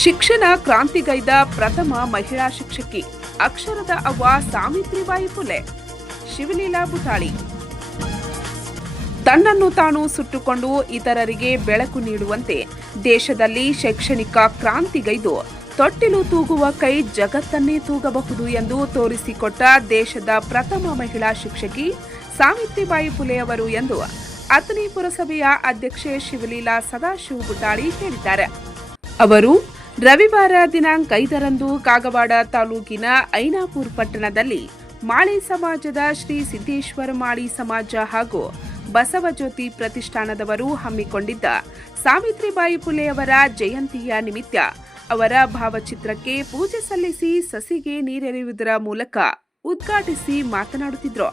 ಶಿಕ್ಷಣ ಕ್ರಾಂತಿಗೈದ ಪ್ರಥಮ ಮಹಿಳಾ ಶಿಕ್ಷಕಿ ಅಕ್ಷರದ ಅವ್ವ ಸಾವಿತ್ರಿಬಾಯಿ ಫುಲೆ ಶಿವಲೀಲಾ ಬುಟಾಳಿ. ತನ್ನನ್ನು ತಾನು ಸುಟ್ಟುಕೊಂಡು ಇತರರಿಗೆ ಬೆಳಕು ನೀಡುವಂತೆ ದೇಶದಲ್ಲಿ ಶೈಕ್ಷಣಿಕ ಕ್ರಾಂತಿಗೈದು ತೊಟ್ಟಿಲು ತೂಗುವ ಕೈ ಜಗತ್ತನ್ನೇ ತೂಗಬಹುದು ಎಂದು ತೋರಿಸಿಕೊಟ್ಟ ದೇಶದ ಪ್ರಥಮ ಮಹಿಳಾ ಶಿಕ್ಷಕಿ ಸಾವಿತ್ರಿಬಾಯಿ ಫುಲೆ ಅವರು ಎಂದು ಅಥಣಿ ಪುರಸಭೆಯ ಅಧ್ಯಕ್ಷೆ ಶಿವಲೀಲಾ ಸದಾಶಿವ ಬುಟಾಳಿ ಹೇಳಿದ್ದಾರೆ. ಅವರು ರವಿವಾರ ದಿನಾಂಕ ಐದರಂದು ಕಾಗವಾಡ ತಾಲೂಕಿನ ಐನಾಪುರ್ ಪಟ್ಟಣದಲ್ಲಿ ಮಾಳಿ ಸಮಾಜದ ಶ್ರೀ ಸಿದ್ದೇಶ್ವರ ಮಾಳಿ ಸಮಾಜ ಹಾಗೂ ಬಸವಜ್ಯೋತಿ ಪ್ರತಿಷ್ಠಾನದವರು ಹಮ್ಮಿಕೊಂಡಿದ್ದ ಸಾವಿತ್ರಿಬಾಯಿ ಪುಲೆಯವರ ಜಯಂತಿಯ ನಿಮಿತ್ತ ಅವರ ಭಾವಚಿತ್ರಕ್ಕೆ ಪೂಜೆ ಸಲ್ಲಿಸಿ ಸಸಿಗೆ ನೀರೆರೆಯುವುದರ ಮೂಲಕ ಉದ್ಘಾಟಿಸಿ ಮಾತನಾಡುತ್ತಿದ್ದರು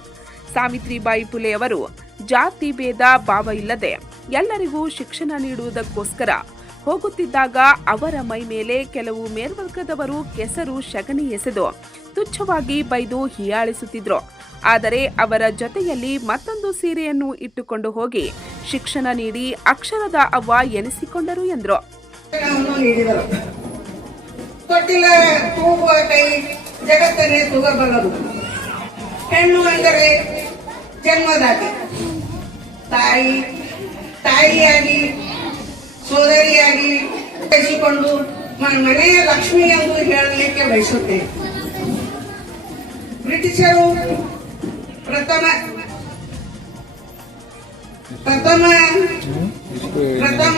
ಸಾವಿತ್ರಿಬಾಯಿ ಪುಲೆಯವರು ಜಾತಿ ಭೇದ ಭಾವ ಇಲ್ಲದೆ ಎಲ್ಲರಿಗೂ ಶಿಕ್ಷಣ ನೀಡುವುದಕ್ಕೋಸ್ಕರ ಹೋಗುತ್ತಿದ್ದಾಗ ಅವರ ಮೈ ಮೇಲೆ ಕೆಲವು ಮೇಲ್ವರ್ಗದವರು ಕೆಸರು ಶಗಣಿ ಎಸೆದು ತುಚ್ಛವಾಗಿ ಬೈದು ಹೀಯಾಳಿಸುತ್ತಿದ್ರು. ಆದರೆ ಅವರ ಜೊತೆಯಲ್ಲಿ ಮತ್ತೊಂದು ಸೀರೆಯನ್ನು ಇಟ್ಟುಕೊಂಡು ಹೋಗಿ ಶಿಕ್ಷಣ ನೀಡಿ ಅಕ್ಷರದ ಅವ್ವ ಎನಿಸಿಕೊಂಡರು ಎಂದರು. ಹೆಣ್ಣು ಎಂದರೆ ಜನ್ಮದಾತಿ ತಾಯಿ, ತಾಯಿಯಾಗಿ ಸೋದರಿಯಾಗಿ ಬಯಸಿಕೊಂಡು ಮನೆಯ ಲಕ್ಷ್ಮಿ ಎಂದು ಹೇಳಲಿಕ್ಕೆ ಬಯಸುತ್ತೇನೆ. ಬ್ರಿಟಿಷರು ಪ್ರಥಮ ಪ್ರಥಮ ಪ್ರಥಮ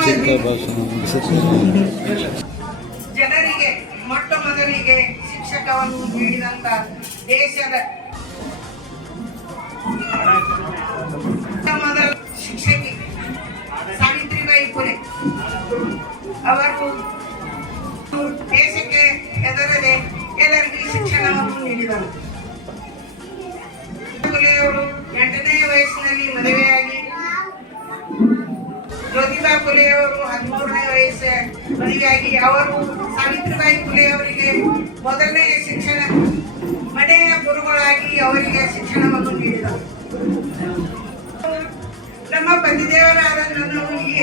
ಜನರಿಗೆ, ಮೊಟ್ಟ ಮೊದಲಿಗೆ ಶಿಕ್ಷಕವನ್ನು ನೀಡಿದಂತ ದೇಶದ ಮೊದಲ ಶಿಕ್ಷಕಿ ಸಾವಿತ್ರಿಬಾಯಿ ಫುಲೆ ಅವರು ದೇಶಕ್ಕೆ ಹೆದರದೆ ಎಲ್ಲರಿಗೂ ಶಿಕ್ಷಣವನ್ನು ನೀಡಿದರು. ಫುಲೆಯವರು ಎಂಟನೇ ವಯಸ್ಸಿನಲ್ಲಿ ಮದುವೆಯಾಗಿ, ಜ್ಯೋತಿಬಾ ಫುಲೆಯವರು ಹದಿಮೂರನೇ ವಯಸ್ಸು ಮದುವೆಯಾಗಿ, ಅವರು ಸಾವಿತ್ರಿಬಾಯಿ ಪುಲೆಯವರಿಗೆ ಮೊದಲನೇ ಶಿಕ್ಷಣ, ಮನೆಯ ಗುರುಗಳಾಗಿ ಅವರಿಗೆ ಶಿಕ್ಷಣವನ್ನು ನೀಡಿದರು. ನಮ್ಮ ಪತಿದೇವರಾದ ನನ್ನನ್ನು ಈ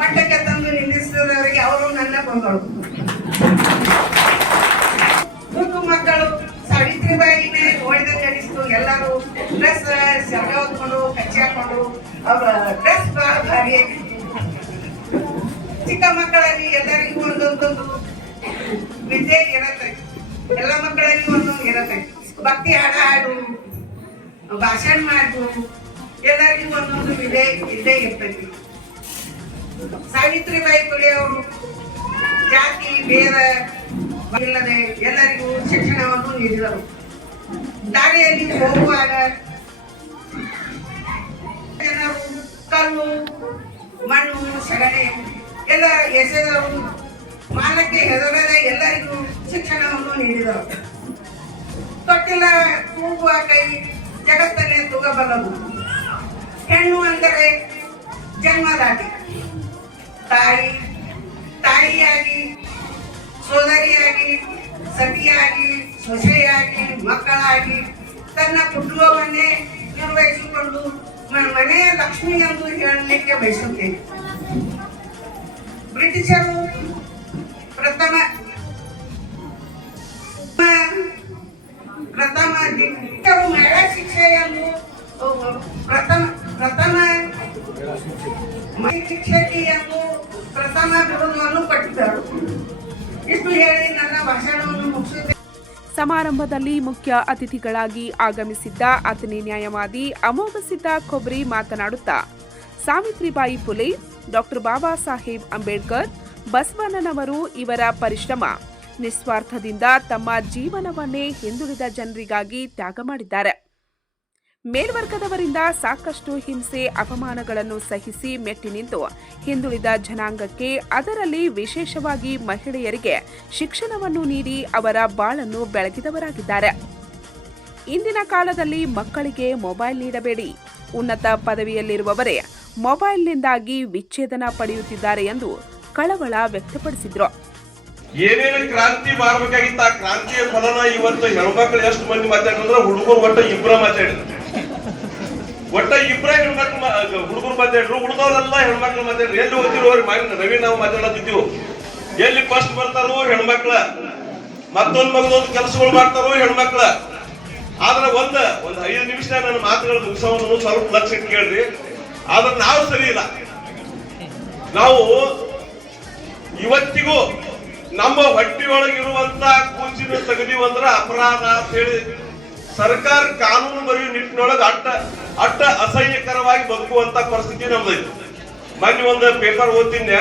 ಮಟ್ಟಕ್ಕೆ ತಂದು ನಿಲ್ಲಿಸಿದವರಿಗೆ ಅವರು ನನ್ನ ಬಂದಳು ಮೂರು ಮಕ್ಕಳು ಸಾವಿತ್ರಿಬಾಯಿನೇ ಓಡಿದ ಕಲಿಸ್ತು ಎಲ್ಲರೂ ಡ್ರೆಸ್ ಸೆಳೆ ಹೊತ್ಕೊಂಡು ಕಚ್ಚಿ ಹಾಕೊಂಡು ಅವರ ಡ್ರೆಸ್ ಬಹಳ ಭಾರಿ ಚಿಕ್ಕ ಮಕ್ಕಳಲ್ಲಿ ಎಲ್ಲರಿಗೂ ಒಂದೊಂದೊಂದು ವಿದ್ಯೆ ಇರತ್ತೆ. ಎಲ್ಲ ಮಕ್ಕಳಲ್ಲಿ ಒಂದೊಂದು ಇರತ್ತೆ. ಭಕ್ತಿ ಹಾಡ ಹಾಡು, ಭಾಷಣ ಮಾಡು ಎಲ್ಲರಿಗೂ ಒಂದೊಂದು ವಿದ್ಯೆ ಇದ್ದೇ ಇರ್ತೈತಿ. ಸಾವಿತ್ರಿಬಾಯಿ ಫುಲೆ ಅವರು ಜಾತಿ ಭೇದ ಇಲ್ಲದೆ ಎಲ್ಲರಿಗೂ ಶಿಕ್ಷಣವನ್ನು ನೀಡಿದರು. ದಾರಿಯಲ್ಲಿ ಹೋಗುವಾಗ ಜನರು ಕಲ್ಲು, ಮಣ್ಣು, ಸಗಣಿ ಎಲ್ಲ ಎಸೆದರು. ಮಾನಕ್ಕೆ ಹೆದರದೆ ಎಲ್ಲರಿಗೂ ಶಿಕ್ಷಣವನ್ನು ನೀಡಿದರು. ತೊಟ್ಟಿಲ ತೂಗುವ ಕೈ ಜಗತ್ತನ್ನೇ ತೂಗಬಲ್ಲದು. ಹೆಣ್ಣು ಅಂದರೆ ಜನ್ಮದಾಟಿ. ತಾಯಿ, ತಾಯಿಯಾಗಿ, ಸೋದರಿಯಾಗಿ, ಸತಿಯಾಗಿ, ಸೊಸೆಯಾಗಿ, ಮಕ್ಕಳಾಗಿ, ತನ್ನ ಕುಟುಂಬವನ್ನೇ ನಿರ್ವಹಿಸಿಕೊಂಡು ಮ- ಮನೆಯ ಲಕ್ಷ್ಮಿ ಎಂದು ಹೇಳಲಿಕ್ಕೆ ಬಯಸುತ್ತೇನೆ. ಬ್ರಿಟಿಷರು ಪ್ರಥಮ ಪ್ರಥಮ ಬ್ರಿಟಿಷರು ಮಹಿಳಾ ಶಿಕ್ಷೆಯನ್ನು ಪ್ರಥಮ ಪ್ರಥಮ ಪ್ರಥಮ ಇಷ್ಟು ಹೇಳಿ ನನ್ನ ಭಾಷಣವನ್ನು ಸಮಾರಂಭದಲ್ಲಿ ಮುಖ್ಯ ಅತಿಥಿಗಳಾಗಿ ಆಗಮಿಸಿದ್ದ ಅಥಣಿ ನ್ಯಾಯವಾದಿ ಅಮೋಘ ಸಿದ್ದ ಮಾತನಾಡುತ್ತಾ, ಸಾವಿತ್ರಿಬಾಯಿ ಫುಲೆ, ಡಾಕ್ಟರ್ ಬಾಬಾ ಸಾಹೇಬ್ ಅಂಬೇಡ್ಕರ್, ಬಸವಣ್ಣನವರು ಇವರ ಪರಿಶ್ರಮ, ನಿಸ್ವಾರ್ಥದಿಂದ ತಮ್ಮ ಜೀವನವನ್ನೇ ಹಿಂದುಳಿದ ಜನರಿಗಾಗಿ ತ್ಯಾಗ ಮಾಡಿದ್ದಾರೆ. ಮೇಲ್ವರ್ಗದವರಿಂದ ಸಾಕಷ್ಟು ಹಿಂಸೆ ಅಪಮಾನಗಳನ್ನು ಸಹಿಸಿ ಮೆಟ್ಟಿ ನಿಂತು ಹಿಂದುಳಿದ ಜನಾಂಗಕ್ಕೆ ಅದರಲ್ಲಿ ವಿಶೇಷವಾಗಿ ಮಹಿಳೆಯರಿಗೆ ಶಿಕ್ಷಣವನ್ನು ನೀಡಿ ಅವರ ಬಾಳನ್ನು ಬೆಳಗಿದವರಾಗಿದ್ದಾರೆ. ಇಂದಿನ ಕಾಲದಲ್ಲಿ ಮಕ್ಕಳಿಗೆ ಮೊಬೈಲ್ ನೀಡಬೇಡಿ. ಉನ್ನತ ಪದವಿಯಲ್ಲಿರುವವರೇ ಮೊಬೈಲ್ನಿಂದಾಗಿ ವಿಚ್ಛೇದನ ಪಡೆಯುತ್ತಿದ್ದಾರೆ ಎಂದು ಕಳವಳ ವ್ಯಕ್ತಪಡಿಸಿದ್ರು. ಏನೇನು ಕ್ರಾಂತಿ ಮಾಡಬೇಕಾಗಿತ್ತು ಆ ಕ್ರಾಂತಿಯ ಫಲನ ಇವತ್ತು ಹೆಣ್ಮಕ್ಳು ಎಷ್ಟು ಮಂದಿ ಮಾತಾಡಿದ್ರು ಹುಡುಗರು ಒಟ್ಟು ಇಬ್ಬರ ಮಾತಾಡಿದ್ರು. ಒಟ್ಟ ಇಬ್ರ ಹೆಣ್ಮಕ್ಳು ಹುಡುಗರು ಮಾತಾಡ್ರು ಹುಡುಗರೆಲ್ಲ ಹೆಣ್ಮಕ್ಳು ಮಾತಾಡ್ರು ಎಲ್ಲಿ ಹೋಗ್ತಿರೋ ರವಿ ನಾವು ಮಾತಾಡತ್ತಿದ್ದೀವಿ ಎಲ್ಲಿ ಫಸ್ಟ್ ಬರ್ತಾರೋ ಹೆಣ್ಮಕ್ಳ. ಮತ್ತೊಂದು ಮಗದೊಂದು ಕೆಲಸಗಳು ಮಾಡ್ತಾರೋ ಹೆಣ್ಮಕ್ಳ. ಆದ್ರೆ ಒಂದ ಒಂದ್ ಐದು ನಿಮಿಷ ನನ್ನ ಮಾತುಗಳು ಮುಗಿಸೋನು ಸ್ವಲ್ಪ ಲಕ್ಷ ಕೇಳ್ರಿ. ಆದ್ರೆ ನಾವು ಸರಿ ಇಲ್ಲ. ನಾವು ಇವತ್ತಿಗೂ ನಮ್ಮ ಹೊಟ್ಟಿಯೊಳಗಿರುವಂತ ಕೂಚಿನ ತೆಗೆದಿವಂದ್ರ ಅಪರಾಧ ಅಂತ ಹೇಳಿ ಸರ್ಕಾರ ಕಾನೂನು ಬರೆಯುವ ನಿಟ್ಟಿನೊಳಗೆ ಅಟ್ಟ ಅಟ್ಟ ಅಸಹ್ಯಕರವಾಗಿ ಬದುಕುವಂತ ಪರಿಸ್ಥಿತಿ ನಮ್ದೈತಿ. ಮೊನ್ನೆ ಒಂದು ಪೇಪರ್ ಓದ್ತೀನಿ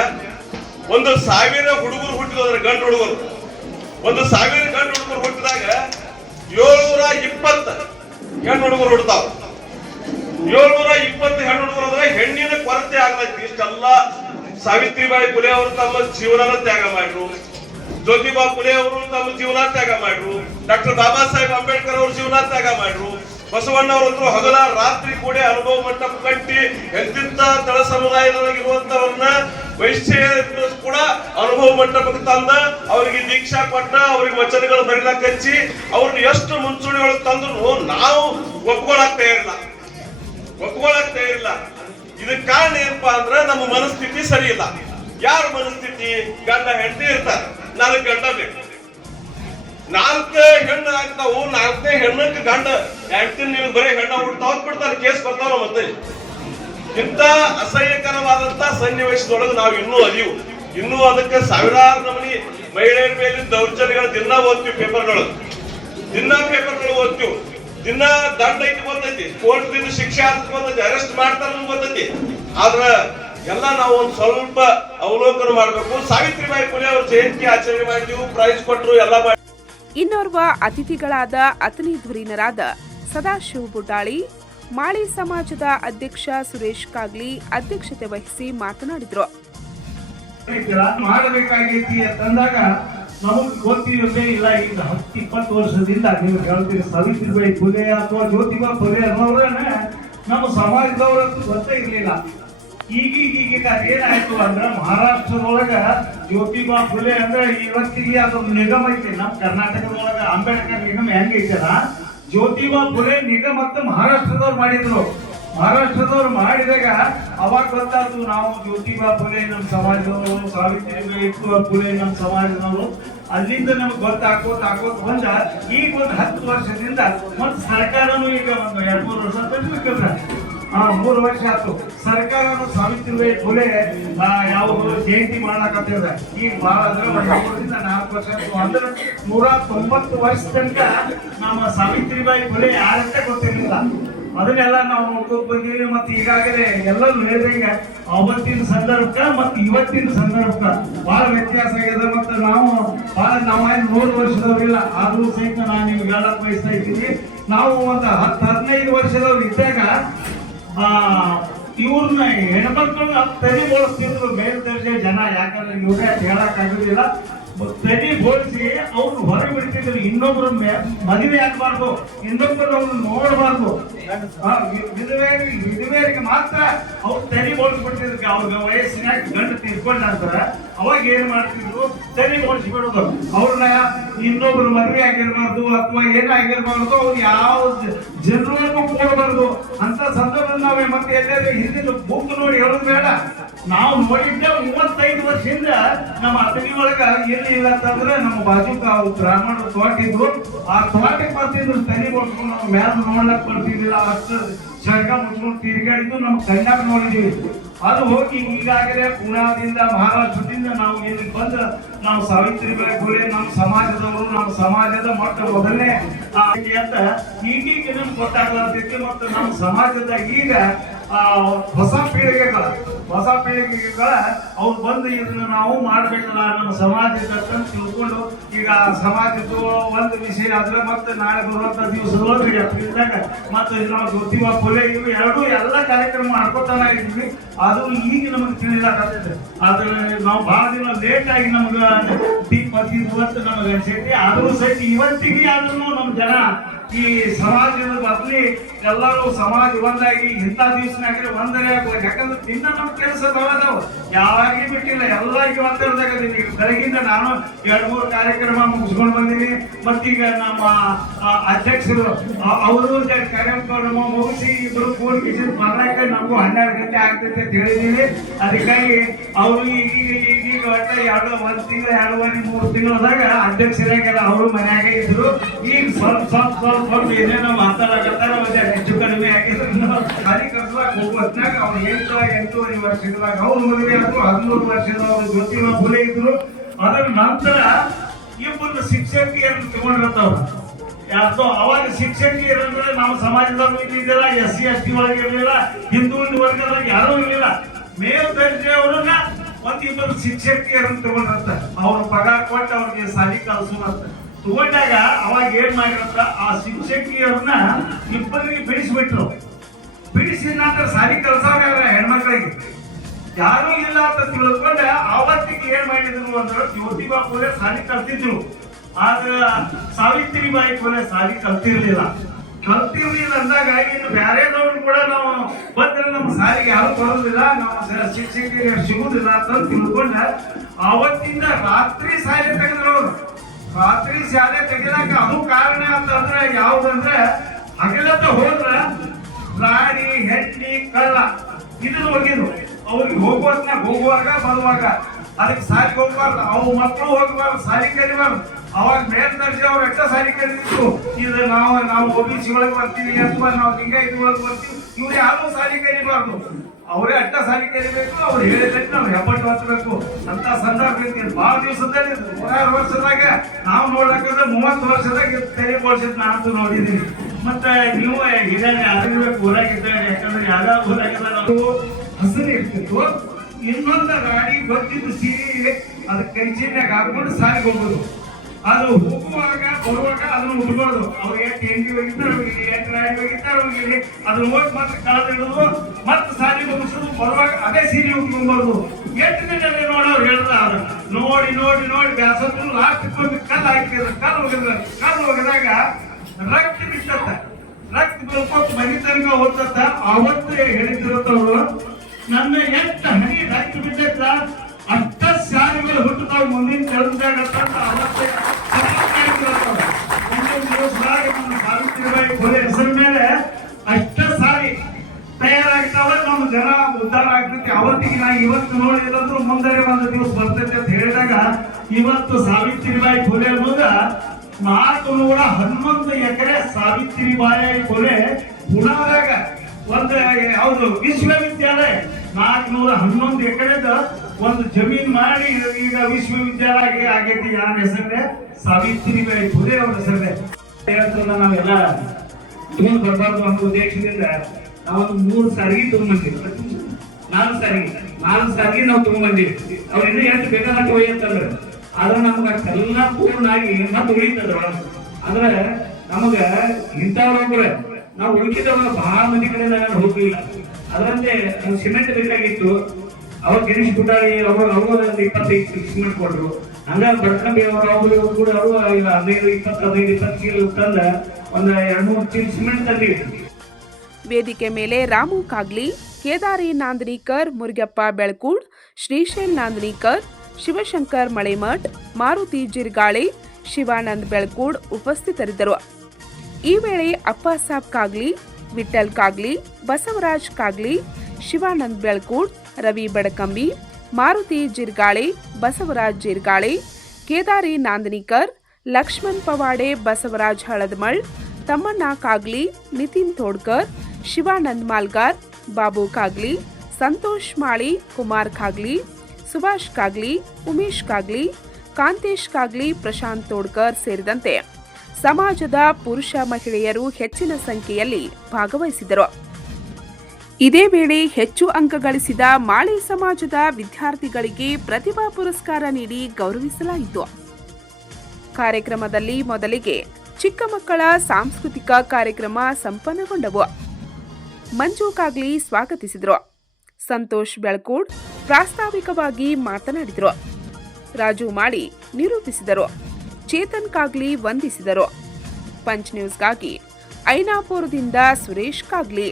ಒಂದು ಸಾವಿರ ಹುಡುಗರು ಹುಟ್ಟಿದ್ರೆ ಗಂಡು ಹುಡುಗರು. ಒಂದು ಸಾವಿರ ಗಂಡು ಹುಡುಗರು ಹುಟ್ಟಿದಾಗ ಏಳ್ನೂರ ಇಪ್ಪತ್ತು ಹೆಣ್ಣು ಹುಡುಗರು ಹುಡ್ತಾವ. ಏಳ್ನೂರ ಇಪ್ಪತ್ತು ಹೆಣ್ಣು ಹುಡುಗರು ಅಂದ್ರೆ ಹೆಣ್ಣಿನ ಕೊರತೆ ಆಗ್ಲೈತಿ. ಇಷ್ಟೆಲ್ಲ ಸಾವಿತ್ರಿಬಾಯಿ ಫುಲೆ ಅವರು ತಮ್ಮ ಜೀವನನ ತ್ಯಾಗ ಮಾಡ್ರು. ಜ್ಯೋತಿಬಾ ಫುಲೆ ಅವರು ತಮ್ಮ ಜೀವನ ತ್ಯಾಗ ಮಾಡ್ರು. ಡಾಕ್ಟರ್ ಬಾಬಾ ಸಾಹೇಬ್ ಅಂಬೇಡ್ಕರ್ ಅವರು ಜೀವನ ತ್ಯಾಗ ಮಾಡ್ರು. ಬಸವಣ್ಣವರಂತೂ ಹಗಲ ರಾತ್ರಿ ಕೂಡ ಅನುಭವ ಮಂಟಪ ಕಟ್ಟಿ ಎಂತಿಂತ ತಳ ಸಮುದಾಯದೊಳಗಿರುವಂತವ್ರನ್ನ ವೈಶ್ಯ ಕೂಡ ಅನುಭವ ಮಂಟಪಕ್ಕೆ ತಂದ ಅವರಿಗೆ ದೀಕ್ಷಾ ಕೊಟ್ಟ, ಅವ್ರಿಗೆ ವಚನಗಳು ಬರೀಲಾಕ ಹಚ್ಚಿ ಅವ್ರನ್ನ ಎಷ್ಟು ಮುಂಚೂಣಿ ಒಳಗೆ ತಂದ್ರು ನಾವು ಒಪ್ಕೊಳಕ್ ತಯಾರಿಲ್ಲ. ಒಪ್ಕೊಳಕ್ ತಯಾರಿಲ್ಲ. ಇದಕ್ಕೆ ಕಾರಣ ಏನಪ್ಪಾ ಅಂದ್ರೆ ನಮ್ಮ ಮನಸ್ಥಿತಿ ಸರಿ ಇಲ್ಲ. ಯಾರ ಮನಸ್ಥಿತಿ? ಗಂಡ ಹೆಂಡತಿ ಇರ್ತಾರ. ನನಗ್ ಗಂಡ ಬೇಕು ನಾಲ್ಕು ಹೆಣ್ಣು ಆಗ್ತಾವು ನಾಲ್ಕನೇ ಹೆಣ್ಣಕ್ಕೆ ಗಂಡ. ಹೆಂಡತಿ ನೀವು ಬರೀ ಹೆಣ್ಣ ಹುಡ್ತಾವ್ ಬಿಡ್ತಾರೆ ಕೇಸ್ ಬರ್ತಾವ ಮತ್ತೆ. ಇಂಥ ಅಸಹ್ಯಕರವಾದಂತ ಸನ್ನಿವೇಶದೊಳಗೆ ನಾವು ಇನ್ನೂ ಅದೀವು. ಇನ್ನೂ ಅದಕ್ಕೆ ಸಾವಿರಾರು ನಮನಿ ಮಹಿಳೆಯರ ಮೇಲೆ ದೌರ್ಜನ್ಯಗಳು ದಿನ ಓದ್ತೀವಿ ಪೇಪರ್ಗಳು. ದಿನ ಪೇಪರ್ಗಳು ಓದ್ತೀವಿ. ದಿನ ದಂಡ ಐತಿ ಬಂದೈತಿ ಕೋರ್ಟ್ ಶಿಕ್ಷೆ ಅಂತ ಬಂದೈತಿ ಅರೆಸ್ಟ್ ಮಾಡ್ತಾರ ಬಂದೈತಿ ಆದ್ರ ಎಲ್ಲ ನಾವು ಒಂದು ಸ್ವಲ್ಪ ಅವಲೋಕನ ಮಾಡಬೇಕು. ಸಾವಿತ್ರಿಬಾಯಿ ಫುಲೆ ಅವ್ರ ಜಯಂತಿ ಆಚರಣೆ ಮಾಡಿದೀವಿ. ಪ್ರೈಸ್ ಕೊಟ್ಟರು ಎಲ್ಲ ಮಾಡಿ ಇನ್ನೋರ್ವ ಅತಿಥಿಗಳಾದ ಅತನಿ ಧುರೀನರಾದ ಸದಾಶಿವ ಬುಡ್ಡಾಳಿ ಮಾಳಿ ಸಮಾಜದ ಅಧ್ಯಕ್ಷ ಸುರೇಶ್ ಕಾಗ್ಲಿ ಅಧ್ಯಕ್ಷತೆ ವಹಿಸಿ ಮಾತನಾಡಿದ್ರು. ಮಾಡಬೇಕಾಗೈತಿ ಅಂತಂದಾಗ ನಮಗ್ ಗೊತ್ತಿರೋದೇ ಇಲ್ಲ. ಈಗ ಹತ್ತು ಇಪ್ಪತ್ತು ವರ್ಷದಿಂದ ನೀವು ಹೇಳ್ತೀರಿ ಸಾವಿತ್ರಿಬಾಯಿ ಫುಲೆ ಅಥವಾ ಜ್ಯೋತಿಬಾ ಫುಲೆ ಅನ್ನೋರನ್ನ ನಮ್ಮ ಸಮಾಜದವರಂತೂ ಗೊತ್ತೇ ಇರ್ಲಿಲ್ಲ. ಈಗೀಗ ಈಗೀಗ ಅದೇನಾಯ್ತು ಅಂದ್ರೆ ಮಹಾರಾಷ್ಟ್ರದೊಳಗ ಜ್ಯೋತಿಬಾ ಫುಲೆ ಅಂದ್ರೆ ಇವತ್ತಿಗೆ ಅದೊಂದು ನಿಗಮ ಐತಿ. ನಮ್ಮ ಕರ್ನಾಟಕದೊಳಗ ಅಂಬೇಡ್ಕರ್ ನಿಗಮ ಹೆಂಗೈತಲ್ಲ ಜ್ಯೋತಿಬಾ ಫುಲೆ ನಿಗಮ ಅಂತ ಮಹಾರಾಷ್ಟ್ರದವ್ರು ಮಾಡಿದ್ರು. ಮಹಾರಾಷ್ಟ್ರದವ್ರು ಮಾಡಿದಾಗ ಅವಾಗ ಗೊತ್ತಾಯ್ತು ನಾವು ಜ್ಯೋತಿಬಾ ಫುಲೆ ನಮ್ಮ ಸಮಾಜದವರು ಸಾವಿತ್ರಿಬಾಯಿ ಫುಲೆ ನಮ್ಮ ಸಮಾಜದವರು. ಅಲ್ಲಿಂದ ನಮ್ಗೆ ಗೊತ್ತಾಕೋತ್ ಹಾಕೋತ ಬಂದ ಈಗ ಒಂದು ಹತ್ತು ವರ್ಷದಿಂದ ಮತ್ತೆ ಸರ್ಕಾರನು ಈಗ ಒಂದು ಎರಡು ಮೂರು ವರ್ಷ ಮೂರು ವರ್ಷ ಆಯ್ತು. ಸರ್ಕಾರನು ಸಾವಿತ್ರಿಬಾಯಿ ಫುಲೆ ಆ, ಯಾವ ಜಯಂತಿ ಮಾಡಾಕತ್ತಿದೆ ಈಗ ಭಾಳ ಅಂದ್ರೆ ಮೂರರಿಂದ ನಾಲ್ಕು ವರ್ಷ ಆಯ್ತು. ಅಂದ್ರೆ ನೂರ ತೊಂಬತ್ತು ವರ್ಷ ತನಕ ನಮ್ಮ ಸಾವಿತ್ರಿಬಾಯಿ ಫುಲೆ ಯಾರಂತ ಗೊತ್ತಿರಲಿಲ್ಲ. ಅದನ್ನೆಲ್ಲ ನಾವು ನೋಡ್ಕೊಂಡ್ ಬಂದೀವಿ ಮತ್ತೆ ಈಗಾಗಲೇ ಎಲ್ಲರೂ ಹೇಳಿದಂಗೆ ಅವತ್ತಿನ ಸಂದರ್ಭಕ್ಕ ಮತ್ತೆ ಇವತ್ತಿನ ಸಂದರ್ಭಕ್ಕ ಬಹಳ ವ್ಯತ್ಯಾಸ ಆಗಿದೆ. ಮತ್ತೆ ನಾವು ಬಹಳ ನಾವೇನು ನೂರು ವರ್ಷದವ್ರಿಲ್ಲ ಆದರೂ ಸಹಿತ ನಾನು ನಿಮ್ಗೆ ಹೇಳಕ್ ಬಯಸ್ತಾ ಇದ್ದೀನಿ. ನಾವು ಒಂದು ಹತ್ತು ಹದಿನೈದು ವರ್ಷದವ್ರು ಇದ್ದಾಗ ಆ ಇವ್ರನ್ನ ಹೆಣ್ಮಕ್ಳನ್ನ ತಲೆ ಬೋಳಿಸ್ತಿದ್ರು ಮೇಲ್ದರ್ಜೆ ಜನ, ಯಾಕಂದ್ರೆ ಇವ್ರೇ ಹೇಳಕ್ ಆಗುದಿಲ್ಲ. ತಲೆ ಬೋಳಿಸಿ ಅವ್ರನ್ನ ಹೊರಗೆ ಬಿಡ್ತಿದ್ರು ಇನ್ನೊಬ್ರು ಮದುವೆ ಆಗ್ಬಾರ್ದು ಇನ್ನೊಬ್ರು ಅವ್ರನ್ನ ನೋಡಬಾರ್ದು. ವಿಧವೆಯರಿಗೆ ವಿಧವೆಯರಿಗೆ ಮಾತ್ರ ಅವ್ರು ತಲೆ ಬೋಳಿಸ್ಬಿಡ್ತಿದ್ರು. ಅವ್ರಿಗೆ ವಯಸ್ಸಿನಾಗ ಗಂಡು ತೀರ್ಕೊಂಡ ನಂತರ ಅವಾಗ ಏನ್ ಮಾಡ್ತಿದ್ರು ತಲೆ ಬೋಳಿಸಿ ಬಿಡೋದು ಅವ್ರನ್ನ ಇನ್ನೊಬ್ರು ಮದುವೆ ಆಗಿರ್ಬಾರ್ದು ಅಥವಾ ಏನಾಗಿರ್ಬಾರ್ದು ಅವ್ರು ಯಾವ ಜನರಿಗೂ ಕೊಡಬಾರ್ದು. ಅಂತ ಸಂದರ್ಭದಲ್ಲಿ ನಾವೇ ಮತ್ತೆ ಎಲ್ಲಾದ್ರೂ ಹಿಂದಿನ ಬುಕ್ ನೋಡಿ ಹೇಳೋದು ಬೇಡ. ನಾವು ನೋಡಿದ್ದೆ ಮೂವತ್ತೈದು ವರ್ಷದಿಂದ ನಮ್ಮ ಅತನಿ ಒಳಗ ಎಲ್ಲಿ ಇಲ್ಲ ಅಂತಂದ್ರೆ ನಮ್ಮ ಬಾಜುಕ ಅವ್ರು ಬ್ರಾಹ್ಮಣರು ತೋಟಿದ್ರು. ಆ ತೋಟಕ್ಕೆ ಬರ್ತಿದ್ರು ತನಿ ಬರ್ಕೊಂಡು ನಾವು ಮ್ಯಾಲ ನೋಡಕ್ ಬರ್ತಿದ್ದಿಲ್ಲ ಅಷ್ಟು ಶರ್ಗ ಮುಚ್ಕೊಂಡು ತಿರುಗಾಡಿದ್ದು ನಮ್ಮ ಕಣ್ಣಾಗ ನೋಡಿದೀವಿ ಅದು ಹೋಗಿ ಈಗಾಗಲೇ ಪುಣಾದಿಂದ ಮಹಾರಾಷ್ಟ್ರದಿಂದ ನಾವು ಇಲ್ಲಿ ಬಂದು ನಾವು ಸಾವಿತ್ರಿಬಾಯಿ ಫುಲೆ, ನಮ್ಮ ಸಮಾಜದವರು, ನಮ್ಮ ಸಮಾಜದ ಮೊಟ್ಟ ಮೊದಲನೇ ಅಂತ ಈಗೀಗ ನಮ್ಗೆ ಗೊತ್ತಾಗ್ಲಾರ್ದೈತಿ ಮತ್ತು ನಮ್ಮ ಸಮಾಜದ ಈಗ ಹೊಸ ಪೀಳಿಗೆಗಳ ಹೊಸ ಪೀಳಿಗೆಗಳ, ಅವ್ರು ಬಂದು ಇದನ್ನ ನಾವು ಮಾಡ್ಬೇಕಲ್ಲ ನಮ್ಮ ಸಮಾಜದ ತಿಳ್ಕೊಂಡು ಈಗ ಸಮಾಜದ ಒಂದು ವಿಷಯ ಆದ್ರೆ ಮತ್ತೆ ನಾಳೆ ಬರುವಂತ ದಿವಸ ಏಪ್ರಿಲ್ದಾಗ ಮತ್ತೆ ನಾವು ಜ್ಯೋತಿವ ಕೊಲೆ ಇವು ಎರಡೂ ಎಲ್ಲ ಕಾರ್ಯಕ್ರಮ ಮಾಡ್ಕೊತಾನ ಇದ್ವಿ ಅದು ಈಗ ನಮಗೆ ತಿಳಿಲಾಕತ್ತೈತೆ ಆದ್ರೆ ನಾವು ಬಹಳ ದಿನ ಲೇಟ್ ಆಗಿ ನಮ್ಗೆ ದೀಪ ಬರ್ತಿದ್ವು ಅಂತ ನಮಗೆ ಅನ್ಸೈತಿ. ಆದ್ರೂ ಸಹಿತ ಇವತ್ತಿಗೆ ಆದ್ರೂ ನಮ್ಮ ಜನ ಈ ಸಮಾಜದ ಬದಲಿ ಎಲ್ಲರೂ ಸಮಾಜ ಒಂದಾಗಿ ಇಂಥ ದಿವ್ಸನಾಗ್ರೆ ಒಂದರೆ ಆಗ್ಬೇಕು ಯಾಕಂದ್ರೆ ನಿನ್ನ ನಮ್ಮ ಕೆಲಸ ಅದಾವ. ಯಾರಿಗೆ ಬಿಟ್ಟಿಲ್ಲ, ಎಲ್ಲರಿಗೂ ಈಗ ಬೆಳಗಿಂದ ನಾನು ಎರಡು ಮೂರು ಕಾರ್ಯಕ್ರಮ ಮುಗಿಸ್ಕೊಂಡು ಬಂದೀನಿ. ಮತ್ತೀಗ ನಮ್ಮ ಅಧ್ಯಕ್ಷರು ಅವರು ಕಾರ್ಯಕ್ರಮ ಮುಗಿಸಿ ಇಬ್ಬರು ಪೂರ್ತಿ ಕಿಸಿದ್ ನಮಗೂ ಹನ್ನೆರಡು ಗಂಟೆ ಆಗ್ತೈತೆ ಅಂತ ಅದಕ್ಕಾಗಿ ಅವರು ಈಗೀಗ ಈಗೀಗ ಒಟ್ಟ ಎರಡು, ಒಂದು ತಿಂಗಳು, ಎರಡೂವರೆ, ಮೂರು ತಿಂಗಳದಾಗ ಅಧ್ಯಕ್ಷರಾಗೆಲ್ಲ ಅವರು ಮನ್ಯಾಗ ಇದ್ರು. ಈಗ ಸ್ವಲ್ಪ ಸ್ವಲ್ಪ ಸ್ವಲ್ಪ ಸ್ವಲ್ಪ ಏನೇನೋ ಮಾತಾಡಕತ್ತಾರ. ಹೆಚ್ಚು ಕಡಿಮೆ ಆಗಿದ್ರು ಅವ್ರು ಎಂಟರ ಎಂಟೂವರೆ ವರ್ಷದಾಗ ಅವ್ರು ಮದುವೆ ಹದಿಮೂರು ವರ್ಷದ ಜ್ಯೋತಿರಾವ್ ಫುಲೆ ಇದ್ರು. ಅದರ ನಂತರ ಇಬ್ಬರು ಶಿಕ್ಷಕಿಯರನ್ನು ತಗೊಂಡಿರ್ತಾವ್ರು. ಯಾಕೋ ಅವಾಗ ಶಿಕ್ಷಕಿಯರಂದ್ರೆ ನಮ್ಮ ಸಮಾಜದವರು ಇದ್ದಿದ್ದಿಲ್ಲ ಎಸ್ ಸಿ, ಎಸ್ ಟಿ ಒಳಗೆ ಇರಲಿಲ್ಲ ಹಿಂದುಳಿದ ವರ್ಗದಾಗ ಯಾರೂ ಇರಲಿಲ್ಲ. ಮೇಲ್ ದರ್ಜೆಯವ್ರನ್ನ ಒಂದಿಬ್ಬರು ಶಿಕ್ಷಕಿಯರನ್ನು ತಗೊಂಡಿರ್ತಾರೆ. ಅವ್ರ ಪಗಾರ ಕೊಟ್ಟು ಅವ್ರಿಗೆ ಸಾಲಿ ಕಲ್ಸೋಣಂತ ತಗೊಂಡಾಗ ಅವಾಗ ಏನ್ ಮಾಡಿರತ್ತ ಆ ಶಿಕ್ಷಕಿಯರನ್ನ ಇಬ್ಬರಿಗೆ ಬಿಡಿಸ್ಬಿಟ್ರು. ಬಿಡಿಸಿದ ನಂತರ ಸಾರಿ ಕೆಲಸ ಹೆಣ್ಮಕ್ಳಿಗೆ. ಯಾರು ಇಲ್ಲ ಅಂತ ತಿಳ್ಕೊಂಡ ಅವತ್ತಿಗೆ ಏನ್ ಮಾಡಿದ್ರು ಅಂದ್ರೆ ಜ್ಯೋತಿಬಾ ಫುಲೆ ಸಾರಿ ಕಲ್ತಿದ್ರು ಆದ್ರ ಸಾವಿತ್ರಿಬಾಯಿ ಫುಲೆ ಸಾರಿ ಕಲ್ತಿರ್ಲಿಲ್ಲ ಕಲ್ತಿರ್ಲಿಲ್ಲ ಅಂದಾಗ ಇನ್ನು ಬ್ಯಾರೆದವ್ರು ಕೂಡ ನಾವು ಬಂದ್ರೆ ನಮ್ಮ ಸಾರಿಗೆ ಯಾರು ಕೊಡೋದಿಲ್ಲ ಸ- ಶಿಕ್ಷಕರಿಗೆ ಸಿಗುದಿಲ್ಲ ಅಂತ ತಿಳ್ಕೊಂಡ ಅವತ್ತಿಂದ ರಾತ್ರಿ ಸಾರಿ ತೆಗೆದ್ರು ರಾತ್ರಿ ಶಾಲೆ ತೆಗಿಲಕ್ಕ ಅದು ಕಾರಣ ಅಂತಂದ್ರೆ ಯಾವ್ದಂದ್ರೆ ಹಗಲತ್ತ ಹೋದ್ರ ಲಾರಿ ಹೆಣ್ಣಿ, ಕಳ್ಳ ಇದ್ರ ಹೋಗಿದ್ರು ಅವ್ರಿಗೆ ಹೋಗುವತ್ನಾಗ ಹೋಗುವಾಗ, ಬರುವಾಗ ಅದಕ್ಕೆ ಸಾಲಿಗೆ ಹೋಗ್ಬಾರ್ದು ಅವು ಮಕ್ಕಳು ಹೋಗ್ಬಾರ್ದು ಸಾಲಿ ಕಲಿಬಾರ್ದು ಅವಾಗ ಮೇಲ್ ದರ್ಜೆ ಅವ್ರು ಎಷ್ಟ ಸಾರಿ ಕಲಿತಿತ್ತು ಇದು ನಾವು ನಾವು ಒ ಬಿ ಸಿ ಒಳಗೆ ಬರ್ತೀವಿ ಅಥವಾ ನಾವು ಲಿಂಗ ಒಳಗೆ ಬರ್ತೀವಿ. ಇವ್ರು ಯಾರು ಸಾರಿ ಕಲಿಬಾರ್ದು ಅವರೇ ಅಟ್ಟ ಸಾಲಿ ಕಲಿಬೇಕು ಅವ್ರು ಹೇಳಿದಕ್ಕೆ ನಾವು ಹೆಬ್ಬಟ್ಟು ಹತ್ತಬೇಕು ಅಂತ ಸಂದರ್ಭ ಇರ್ತೀನಿ ಬಹಳ ದಿವಸದಲ್ಲಿ ನೂರಾರು ವರ್ಷದಾಗ ನಾವು ನೋಡ್ಲಕ್ಕಂದ್ರೆ ಮೂವತ್ತು ವರ್ಷದಾಗ ಕೊಡ್ಸಿದ್ ನಾನು ನೋಡಿದ್ದೀನಿ ಮತ್ತೆ ನೀವು ಹಿರಿಯ ಅರಿಬೇಕು ಊರಾಗಿದ್ದಾರೆ ಯಾಕಂದ್ರೆ ಯಾವ್ಯಾವ ಊರಾಗೆಲ್ಲ ನಾವು ಹಸಿರು ಇರ್ತಿತ್ತು. ಇನ್ನೊಂದು ಗಾಡಿ ಗೊತ್ತಿದ್ದು ಸೀರೆ ಅದಕ್ಕೆ ಕೈ ಚೀನ್ಯಾಗ ಹಾಕೊಂಡು ಸಾಲಿಗೆ ಹೋಗೋದು. ಅದು ಹೋಗುವಾಗ, ಬರುವಾಗ ಅದನ್ನು ಮುಟ್ಬಾರ್ದು ಅವ್ರು ಯಾಕೆ ಎಂಟಿ ಹೋಗಿದ್ದಾರೆ ಯಾಕೆ ರಾಡಿ ಹೋಗಿದ್ದಾರೆ ಹೋಗಿರಿ ಅದನ್ನ ಹೋಗಿ ಮತ್ತೆ ಕಳೆದಿಡೋದು ಮತ್ತೆ ಸಾರಿ ಮುಗಿಸೋದು ಬರುವಾಗ ಅದೇ ಸೀರೆ ಉಟ್ಕೊಂಡ್ಬಾರ್ದು ಎಷ್ಟು ದಿನ ನೋಡೋರು ಹೇಳ್ತಾರೆ ನೋಡಿ ನೋಡಿ ನೋಡಿ ಬ್ಯಾಸತ್ತು ಲಾಸ್ಟ್ ಬಂದು ಕಲ್ಲು ಹಾಕಿದ್ರು. ಕಲ್ಲು ಹೋಗಿದ್ರು. ಕಲ್ಲು ಹೋಗಿದಾಗ ರಕ್ತ ಬಿಟ್ಟತ್ತ. ರಕ್ತ ಬೀಳ್ಕೊಟ್ಟು ಮನೆ ತನಕ ಹೋಗ್ತತ್ತ. ಅವತ್ತು ಹೇಳಿದಿರುತ್ತವ್ರು ನನ್ನ ಎಷ್ಟು ಹನಿ ರಕ್ತ ಬಿದ್ದತ್ತ ಶಾಲೆಗಳು ಹುಟ್ಟುತ್ತಾವ ಮುಂದಿನ ದಿವಸದಾಗ ನಮ್ಮ ಸಾವಿತ್ರಿಬಾಯಿ ಫುಲೆ ಹೆಸರ ಮೇಲೆ ಅಷ್ಟ ಸಾರಿ ತಯಾರಾಗ್ತಾವ ನಮ್ಮ ಜನ ಉದ್ಧಾರ ಆಗ್ತೈತಿ ಅವತ್ತಿಗೆ ನಾ ಇವತ್ತು ನೋಡಿದ್ರು ಮುಂದೆ ಒಂದು ದಿವಸ ಬರ್ತೈತೆ ಅಂತ ಹೇಳಿದಾಗ ಇವತ್ತು ಸಾವಿತ್ರಿಬಾಯಿ ಫುಲೆ ಮುಂದ ನಾಲ್ಕು ನೂರ ಹನ್ನೊಂದು ಎಕರೆ ಸಾವಿತ್ರಿಬಾಯಿ ಫುಲೆ ಪುಣಾದಾಗ ಒಂದು, ಯಾವುದು ವಿಶ್ವವಿದ್ಯಾಲಯ, ನಾಲ್ಕುನೂರ ಹನ್ನೊಂದು ಎಕರೆದ ಒಂದು ಜಮೀನ್ ಮಾಡಿ ಈಗ ವಿಶ್ವವಿದ್ಯಾಲಯ ಆಗೈತಿ ಯಾರ ಹೆಸರೇ ಸಾವಿತ್ರಿಬಾಯಿ ಫುಲೆ ಅವ್ರ ಹೆಸರೇ ಹೇಳ್ತಲ್ಲ ನಾವೆಲ್ಲ. ಜೂನ್ ಬರಬಾರ್ದು ಅನ್ನೋ ಉದ್ದೇಶದಿಂದ ನಾವೊಂದು ಮೂರು ಸಾರಿಗೆ ತಗೊಂಡ್ಬಂದಿವಿ ನಾಲ್ಕು ಸಾರಿಗೆ ನಾಲ್ಕು ಸಾರಿಗೆ ನಾವು ತಗೊಂಡ್ಬಂದಿವಿ ಅವ್ರು ಇನ್ನೂ ಎಷ್ಟು ಬೇಕಾದಷ್ಟು ಒಯ್ಯಂತಂದ್ರೆ ಆದ್ರೆ ನಮ್ಗೆ ಎಲ್ಲ ಪೂರ್ಣ ಆಗಿ ಮತ್ತೆ ಉಳಿತದ. ಅಂದ್ರೆ ನಮಗ ಇಂಥವ್ರೊಬ್ರೆ ನಾವು ಉಳಿಕಿದವ್ರ ಬಹಳ ಮಂದಿ ಕಡೆ ಹೋಗ್ಲಿಲ್ಲ. ಅದರಂತೆ ಸಿಮೆಂಟ್ ಬೇಕಾಗಿತ್ತು. ಅವ್ರು ಗಿರೀಶ್ ಗುಡ್ಡಾಳಿ ಅವರು ಅವರು ಒಂದು ಇಪ್ಪತ್ತೈದು ಫಿಕ್ಸ್ ಕೊಟ್ರು ಹಂಗ ಬಡ್ಕಂಬಿ ಅವರು ಅವರು ಕೂಡ ಅವರು ಇಲ್ಲ, ಹದಿನೈದು, ಇಪ್ಪತ್ತು ಹದಿನೈದು, ಇಪ್ಪತ್ತು ಚೀಲ ತಂದ ಒಂದು ಎರಡು ಮೂರು ಚೀಲ ಸಿಮೆಂಟ್ ತಂದಿದ್ರು. ವೇದಿಕೆ ಮೇಲೆ ರಾಮು ಕಾಗ್ಲಿ, ಕೇದಾರಿ ನಾಂದನಿಕರ್, ಮುರುಗಪ್ಪ ಬೆಳಕೂಡ್, ಶ್ರೀಶೈಲ್ ನಾಂದನಿಕರ್, ಶಿವಶಂಕರ್ ಮಳೆಮಠ್, ಮಾರುತಿ ಜಿರ್ಗಾಳಿ, ಶಿವಾನಂದ್ ಬೆಳಕೂಡ್ ಉಪಸ್ಥಿತರಿದ್ದರು. ಈ ವೇಳೆ ಅಪ್ಪಾಸಾಬ್ ಕಾಗ್ಲಿ ವಿಠಲ್ ಕಾಗ್ಲಿ, ಬಸವರಾಜ್ ಕಾಗ್ಲಿ, ಶಿವಾನಂದ್ ಬೆಳಕೂಡ್ ರವಿ ಬಡಕಂಬಿ, ಮಾರುತಿ ಜಿರ್ಗಾಳೆ, ಬಸವರಾಜ್ ಜಿರ್ಗಾಳೆ, ಕೇದಾರಿ ನಾಂದನಿಕರ್, ಲಕ್ಷ್ಮಣ್ ಪವಾಡೆ, ಬಸವರಾಜ್ ಹಳದಮಳ್, ತಮ್ಮಣ್ಣ ಕಾಗ್ಲಿ, ನಿತಿನ್ ತೋಡ್ಕರ್, ಶಿವಾನಂದ್ ಮಾಲ್ಗಾರ್, ಬಾಬು ಕಾಗ್ಲಿ, ಸಂತೋಷ್ ಮಾಳಿ, ಕುಮಾರ್ ಕಾಗ್ಲಿ, ಸುಭಾಷ್ ಕಾಗ್ಲಿ, ಉಮೇಶ್ ಕಾಗ್ಲಿ, ಕಾಂತೇಶ್ ಕಾಗ್ಲಿ, ಪ್ರಶಾಂತ್ ತೋಡ್ಕರ್ ಸೇರಿದಂತೆ ಸಮಾಜದ ಪುರುಷ ಮಹಿಳೆಯರು ಹೆಚ್ಚಿನ ಸಂಖ್ಯೆಯಲ್ಲಿ ಭಾಗವಹಿಸಿದರು. ಇದೇ ವೇಳೆ ಹೆಚ್ಚು ಅಂಕ ಗಳಿಸಿದ ಮಾಳಿ ಸಮಾಜದ ವಿದ್ಯಾರ್ಥಿಗಳಿಗೆ ಪ್ರತಿಭಾ ಪುರಸ್ಕಾರ ನೀಡಿ ಗೌರವಿಸಲಾಯಿತು. ಕಾರ್ಯಕ್ರಮದಲ್ಲಿ ಮೊದಲಿಗೆ ಚಿಕ್ಕ ಮಕ್ಕಳ ಸಾಂಸ್ಕೃತಿಕ ಕಾರ್ಯಕ್ರಮ ಸಂಪನ್ನಗೊಂಡವು. ಮಂಜು ಕಾಗ್ಲಿ ಸ್ವಾಗತಿಸಿದರು. ಸಂತೋಷ್ ಬೆಳಕೂಡ್ ಪ್ರಾಸ್ತಾವಿಕವಾಗಿ ಮಾತನಾಡಿದರು. ರಾಜು ಮಾಳಿ ನಿರೂಪಿಸಿದರು. ಚೇತನ್ ಕಾಗ್ಲಿ ವಂದಿಸಿದರು. ಪಂಚ್ ನ್ಯೂಸ್ಗಾಗಿ ಐನಾಪುರದಿಂದ ಸುರೇಶ್ ಕಾಗ್ಲಿ.